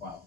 Wow.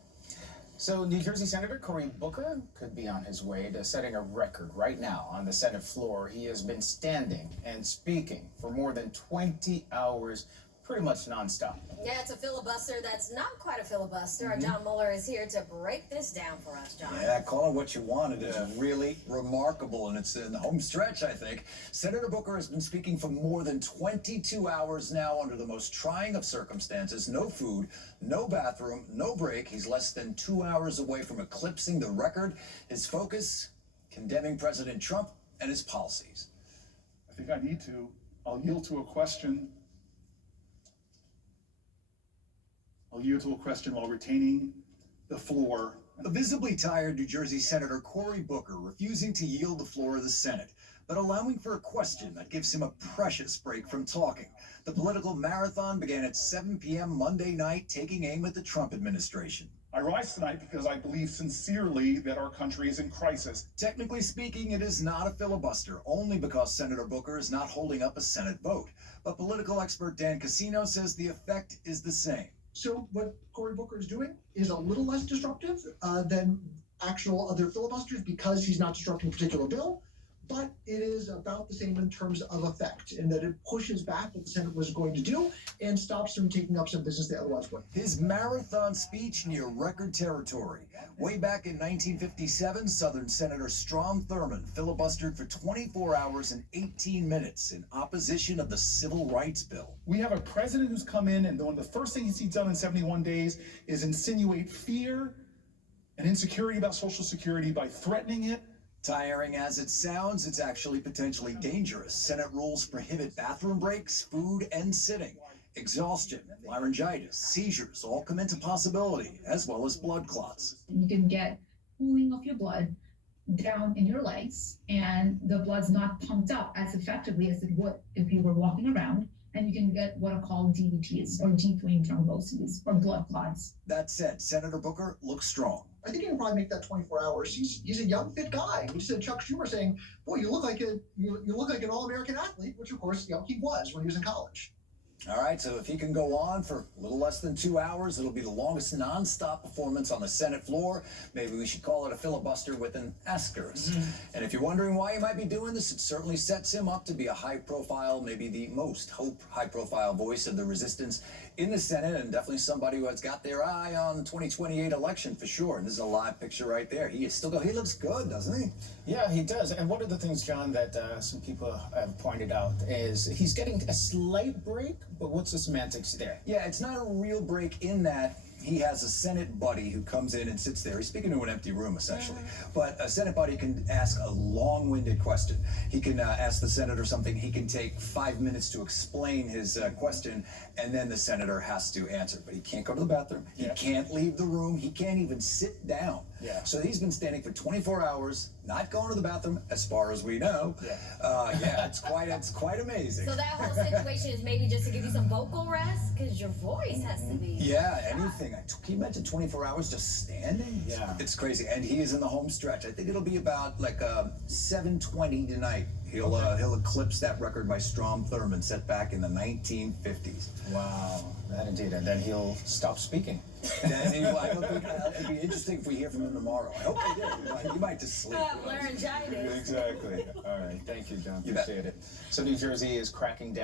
So New Jersey Senator Cory Booker could be on his way to setting a record right now on the Senate floor. He has been standing and speaking for more than 20 hours, pretty much nonstop. Yeah, it's a filibuster that's not quite a filibuster. Our John Mueller is here to break this down for us, John. Yeah, call it what you want. It is really remarkable, and it's in the home stretch, I think. Senator Booker has been speaking for more than 22 hours now under the most trying of circumstances. No food, no bathroom, no break. He's less than 2 hours away from eclipsing the record. His focus, condemning President Trump and his policies. I think I'll yield to a question. I'll yield to a question while retaining the floor. A visibly tired New Jersey Senator Cory Booker refusing to yield the floor of the Senate, but allowing for a question that gives him a precious break from talking. The political marathon began at 7 p.m. Monday night, taking aim at the Trump administration. I rise tonight because I believe sincerely that our country is in crisis. Technically speaking, it is not a filibuster, only because Senator Booker is not holding up a Senate vote. But political expert Dan Cassino says the effect is the same. So what Cory Booker is doing is a little less disruptive than actual other filibusters because he's not disrupting a particular bill, but it is about the same in terms of effect, in that it pushes back what the Senate was going to do and stops them taking up some business they otherwise would. His marathon speech near record territory. Way back in 1957, Southern Senator Strom Thurmond filibustered for 24 hours and 18 minutes in opposition of the Civil Rights Bill. We have a president who's come in, and one of the first things he's done in 71 days is insinuate fear and insecurity about Social Security by threatening it. Tiring as it sounds, it's actually potentially dangerous. Senate rules prohibit bathroom breaks, food, and sitting. Exhaustion, laryngitis, seizures all come into possibility, as well as blood clots. You can get pooling of your blood down in your legs, and the blood's not pumped up as effectively as it would if you were walking around, and you can get what are called DVTs, or deep vein thromboses, or blood clots. That said, Senator Booker looks strong. I think he can probably make that 24 hours. He's a young, fit guy. We just had Chuck Schumer saying, "Boy, you look like an all-American athlete," which of course, he was when he was in college. All right, so if he can go on for a little less than 2 hours, it'll be the longest nonstop performance on the Senate floor. Maybe we should call it a filibuster with an asterisk. And if you're wondering why he might be doing this, it certainly sets him up to be a high-profile, maybe the most high-profile voice of the resistance in the Senate, and definitely somebody who has got their eye on the 2028 election for sure. And this is a live picture right there. He looks good, doesn't he? Yeah, he does. And one of the things, John, that some people have pointed out is he's getting a slight break, but what's the semantics there? Yeah, it's not a real break in that he has a Senate buddy who comes in and sits there. He's speaking to an empty room, essentially. But a Senate buddy can ask a long-winded question. He can ask the senator something. He can take 5 minutes to explain his question, and then the senator has to answer. But he can't go to the bathroom. He can't leave the room. He can't even sit down. So he's been standing for 24 hours, not going to the bathroom, as far as we know. It's quite amazing. So that whole situation is maybe just to give you some vocal rest, because your voice has to be. Anything. Can you imagine 24 hours just standing? It's crazy. And he is in the home stretch. I think it'll be about like 7:20 tonight. He'll eclipse that record by Strom Thurmond set back in the 1950s. Wow, that indeed. And then he'll stop speaking. It'd be interesting if we hear from him tomorrow. I hope we do. He might just sleep. Laryngitis. Exactly. All right. Thank you, John. Appreciate it. So New Jersey is cracking down